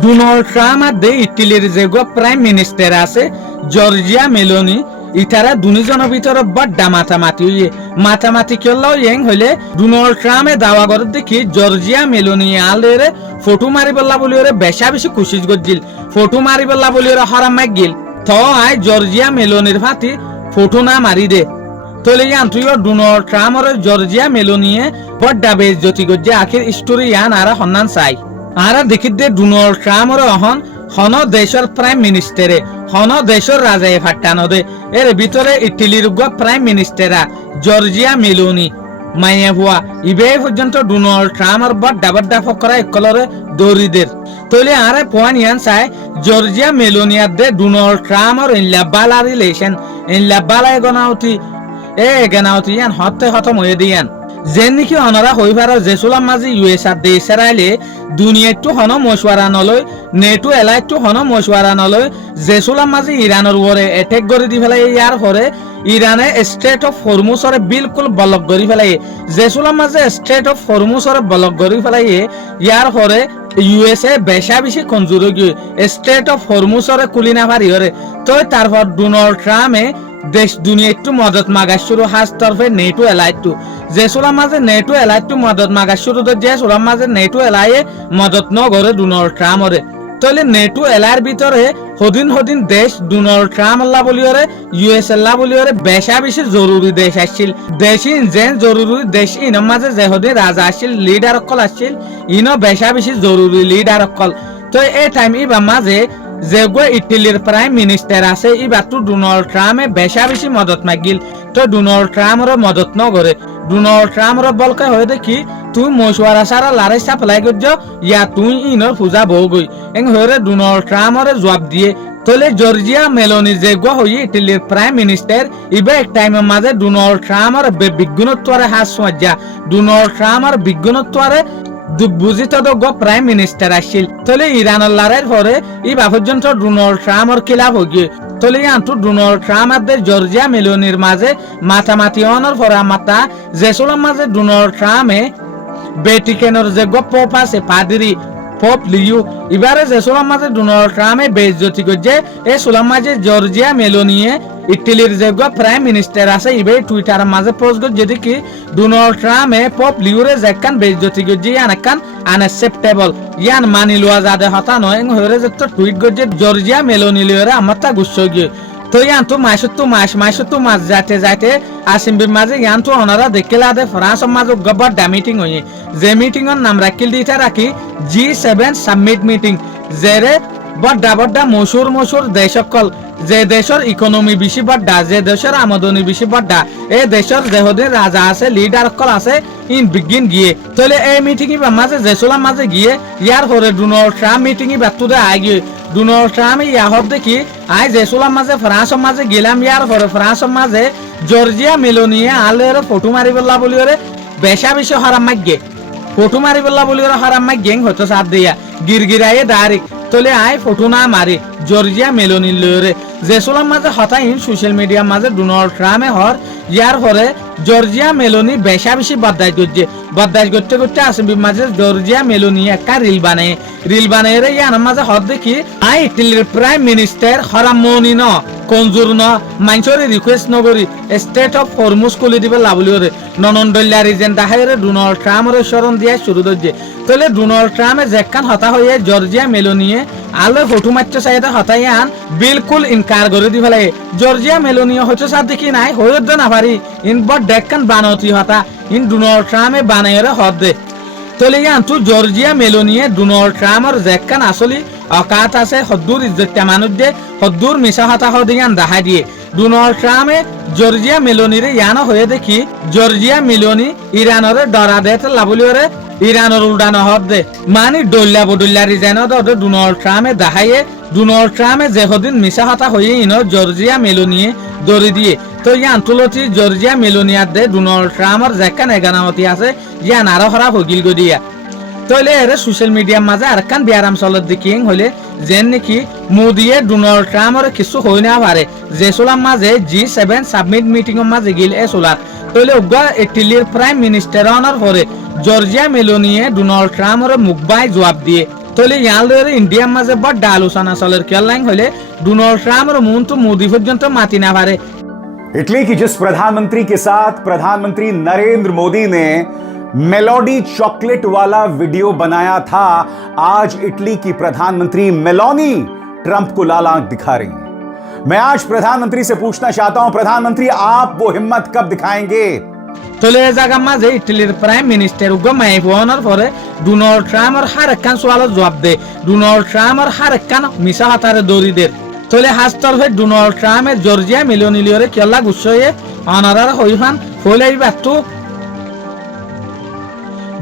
Donald Trump আর দে ইটালির যে prime minister আছে জর্জিয়া মেলোনি ইতারা দুজনের ভিতরে বড্ডা মাতামাতি করলেও ইয়েং হইলে ডোনাল্ড ট্রাম্পে দাওয়া করে দেখি জর্জিয়া মেলোনি আলের ফটো মারি বললা বলি ওরে বেশা বেশি খুশি গজিল ফটো মারি বললা বলি ওরা হরাম মাই গিল তো আয় জর্জিয়া মেলোনির ফাতি ফটো না মারি দে তোলে ইয়ান তুই ডোনাল্ড ট্রাম্প আর জর্জিয়া মেলোনিয়ে বড্ডা বেশ জ্যোতি গজ্জে আখির স্টোরি ইয়ান আর হন্নান চাই আর দেখি দে ডোনাল্ড ট্রাম্প আর হন দেশের প্রাইম মিনিস্টারে হন দেশের রাজায় ফাটানো দে এর ভিতরে ইটালির প্রাইম মিনিস্টারা জর্জিয়া মেলোনি মাইয়া ভুয়া ইবে পর্যন্ত ডোনাল্ড ট্রাম্প আর বড্ডা ফকরা একলরে দৌড়িদের তলে আরে পয়েন্ট ইয়ান চাই জর্জিয়া মেলোনিয়ার দে ডোনাল্ড ট্রাম্প আর ইনলা বালা রিলেশন ইনলা বালা গনাউতি ইয়ান হতে হতম হয়ে দিয়ান যেন নাকি অনরা হই পারো জেসুলাম মাঝে ইউএসআর দেশের আইলে দুনিয়াটো হন মশওয়ারা নলয় নেটো এলাইটো হন মশওয়ারা নলয় জেসুলাম মাঝে ইরানের উপরে অ্যাটাক করে দি ফেলাই ইয়ার পরে ইরানে স্টেট অফ হরমুজরে বিলকুল ব্লক করে ফেলাই জেসুলাম মাঝে স্টেট অফ হরমুজরে ব্লক করে ফেলাই ইয়ার পরে ইউএসএ বেশা বেশি কমজোর গিয়ে স্টেট অফ হরমুজরে কুলি না পারি হরে তো তারপর ডোনাল্ড ট্রাম্পে দেশ দুনিয়া একটু মদত মাগা শুরু হাস তরফে নেটো এলাইটু যে সোলার মাঝে নেটো এলাইটু মদত মাগা শুরু তো যে সোলার মাঝে নেটো এলাইয়ে মদত ন করে ডোনাল্ড ট্রাম্পরে তাহলে নেটো এলার ভিতরে হদিন দেশ ডোনাল্ড ট্রাম্প আল্লাহ বলিওরে ইউএস আল্লাহ বলিওরে বেশা বেশি জরুরি দেশ আসছিল দেশি যেন জরুরি দেশ ইনের মাঝে যে হদিন রাজা আসছিল লিডার অকল আসছিল ইনো বেশা বেশি জরুরি লিডার অকল তো এই টাইম ইবা মাঝে যে ইটালির প্রাইম মিনিস্টার আছে এবার তো ডোনাল্ড ট্রাম্পে বেশা বেশি মদত মাগিল তো ডোনাল্ড ট্রাম্পর মদত ন করে ডোনাল্ড ট্রাম্পর বলকে হয়ে দেখি তুই মশওয়ারা সারা লারে সাপ্লাই করছ ইয়া তুই ইনর পূজা বউ গই এং হয়ে ডোনাল্ড ট্রাম্পর জবাব দিয়ে তলে জর্জিয়া মেলোনি যে হই ইটালির প্রাইম মিনিস্টার ইবে এক টাইমের মাঝে ডোনাল্ড ট্রাম্পর বিজ্ঞানত্বরে হাত সোয়া ডোনাল্ড ট্রাম্পর বিজ্ঞানত্বরে বুঝিত প্রাইম মিনিস্টার আসছিল তলে ইরানের লড়াইয়ের পরে ইবা পর্যন্ত ডোনাল্ড ট্রাম্পর খিলাফ হয়ে তলে আনতো ডোনাল্ড ট্রাম্প আর জর্জিয়া মেলোনির মাঝে মাতামাতি অনর পরা মাতা যেসুলার মাঝে ডোনাল্ড ট্রাম্পে বেটিকেনের যে পোপ আছে পাদ্রি পোপ লিউ এবারে যেসুলার মাঝে ডোনাল্ড ট্রাম্পে বেইজ্জতি করছে এই সুলার মাঝে জর্জিয়া মেলোনিয়ে ইটালির যে প্রাইম মিনিস্টার আছে ইবে টুইটার মাঝে পোস্ট করে যদি কি ডোনাল্ড ট্রাম্পে পপ লিউরে যেকান বেইজ্জতি করছে ইয়ান একান আনএক্সেপ্টেবল ইয়ান মানি লওয়া যাবে হতা নয় হরে যে তো টুইট করছে জর্জিয়া মেলোনি লিউরে আমার তা গুচ্ছ গিয়ে তো ইয়ান তো মাসে মাস যাইতে আসিমবির মাঝে ইয়ান তো ওনারা দেখলা দে ফ্রান্স মাঝে গবড্ডা মিটিং হয়ে যে মিটিং এর নাম রাখিল দিটা রাখি G7 সামিট মিটিং যেরে বড্ডা মশুর দেশ সকল যে দেশের ইকোনমি বেশি বড্ডা যে দেশের আমদানি বেশি বড্ডা এই দেশের যেহদিন রাজা আছে লিডার সকল আছে ইন বিগিন গিয়ে তাহলে এই মিটিং মাঝে জেসুলার মাঝে গিয়ে ইয়ার পরে ডোনাল্ড ট্রাম্প মিটিং বাতুদে আগে ডোনাল্ড ট্রাম্প ইয়াহর দেখি আই জেসুলার মাঝে ফ্রান্সের মাঝে গেলাম ইয়ার পরে ফ্রান্সের মাঝে জর্জিয়া মেলোনিয়া আলের ফটো মারি বললা বলি ওরে বেশা বেশি হারাম মাগে ফটো মারি বললা বলি ওরা হারাম মাগ গেং হতো সাথ দিয়া গিরগিরাইয়ে ডাইরেক্ট তলে আই ফটো না মারি জর্জিয়া মেলোনি লরে জেসুলার মাঝে হতাইন সোশ্যাল মিডিয়ার মাঝে ডোনাল্ড ট্রাম্পে হর ইয়ার পরে জর্জিয়া মেলোনি বেশা বেশি বদাই করতে আসবি মাঝে জর্জিয়া মেলোনি একটা রিল বানায় রে ইয়ার মাঝে হর দেখি আই ইটালির প্রাইম মিনিস্টার হরামনি ন কনজুর ন মাইনসরে রিকোয়েস্ট নগরি স্টেট অফ হরমুজ খুলে দিবে লাভলি ওরে ননন্দল্লা রিজেন দাহাইরে ডোনাল্ড ট্রাম্পের শরণ দিয়ে শুরু দজ্জে তলে ডোনাল্ড ট্রাম্পে যেকান হতা হয়ে জর্জিয়া মেলোনিয়ে আলো ফটো মারতে চাইতে হতাই আন বিলকুল ইনকার করে দি ফেলে জর্জিয়া মেলোনিয়ে হচ্ছে সাথ দেখি নাই হয়ে না পারি ইন বড় ডেকান বানতি হতা ইন ডোনাল্ড ট্রাম্পে বানাইরে হদ দে তলে ইয়ান তু জর্জিয়া মেলোনিয়ে ডোনাল্ড ট্রাম্পের যেকান আসলে অকাত আছে হদ্দুর ইজ্জতটা মানুষ দে হদ্দুর মিশা হতা হদিয়ান দাহাই দিয়ে ডোনাল্ড ট্রাম্পে জর্জিয়া মেলোনিরে ইয়ানো হয়ে দেখি জর্জিয়া মেলোনি ইরানের ডরা দেতে লাভলিওরে ইরানের উল্টানো হদ দে মানে ডল্লা রিজাইন দে ডোনাল্ড ট্রাম্পে দাহাইয়ে ডোনাল্ড ট্রাম্পে যেহদিন মিশা হতা হয়ে ইনো জর্জিয়া মেলোনিয়ে দড়ি দিয়ে তো ইয়ান তুলতি জর্জিয়া মেলোনিয়ার দে ডোনাল্ড ট্রাম্পের যেকান এগানামতি আছে ইয়ান আরো খারাপ হগিল গদিয়া তইলে এর সোশ্যাল মিডিয়ার মাঝে আর কান বিয়ারাম চলত দেখিং হলে যেন নাকি মোদিয়ে ডোনাল্ড ট্রাম্পের কিছু হই না পারে যে সোলার মাঝে G7 সাবমিট মিটিং এর মাঝে গিল এ সোলার তইলে উগা ইটালির প্রাইম মিনিস্টার অনার পরে জর্জিয়া মেলোনিয়ে ডোনাল্ড ট্রাম্পের মুখবাই জবাব দিয়ে তলে ইয়ালদের ইন্ডিয়ার মাঝে বড় আলোচনা চলের কেলাইন হলে ডোনাল্ড ট্রাম্পের মন তো মোদি পর্যন্ত মাতি না পারে। इटली की जिस प्रधानमंत्री के साथ प्रधानमंत्री नरेंद्र मोदी ने मेलोडी चॉकलेट वाला वीडियो बनाया था, आज इटली की प्रधानमंत्री मेलोनी ट्रंप को लाल आंख दिखा रही हैं। मैं आज प्रधानमंत्री से पूछना चाहता हूं, प्रधानमंत्री आप वो हिम्मत कब दिखाएंगे? তলে জায়গা মাঝে ইটালির প্রাইম মিনিস্টার উগ্র মাইফোনের পরে ডোনাল্ড ট্রাম্পের হার একখান সওয়ালের জবাব দে। ডোনাল্ড ট্রাম্পের হার একখান মিশা হাতারে দৌড়ি দে। তলে হাস্তর হয়ে ডোনাল্ড ট্রাম্পের জর্জিয়া মেলোনি লিওরে কেলা গুছয়ে অনারার হইফান ফলাই বাটু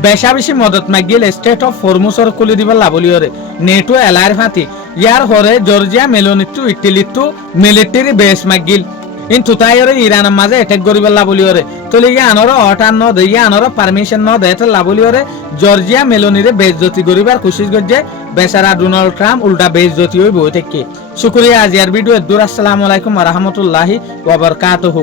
বেশা বেশি মদত মাগিল স্টেট অফ ফরমুসর খুলি দিবার লাভলিওরে নেটো এলার ফাতি ইয়ার হরে জর্জিয়া মেলোনিটু ইটালিটু মিলিটারি বেস মাগিল কিন্তু তাইরে ইরানের মাঝে অ্যাটাক করিবার লাভলিওরে তলে ইয়ানর অর্ডার ন দে ইয়ানর পারমিশন ন দেতে লাভলিওরে জর্জিয়া মেলোনিরে বেইজ্জতি করিবার কোশিশ করছে বেচারা ডোনাল্ড ট্রাম্প উল্টা বেইজ্জতি হই বই থেকে। শুকরিয়া আজিয়ার ভিডিও দূর। আসসালামু আলাইকুম ওয়া রাহমাতুল্লাহি ওয়া বারাকাতুহু।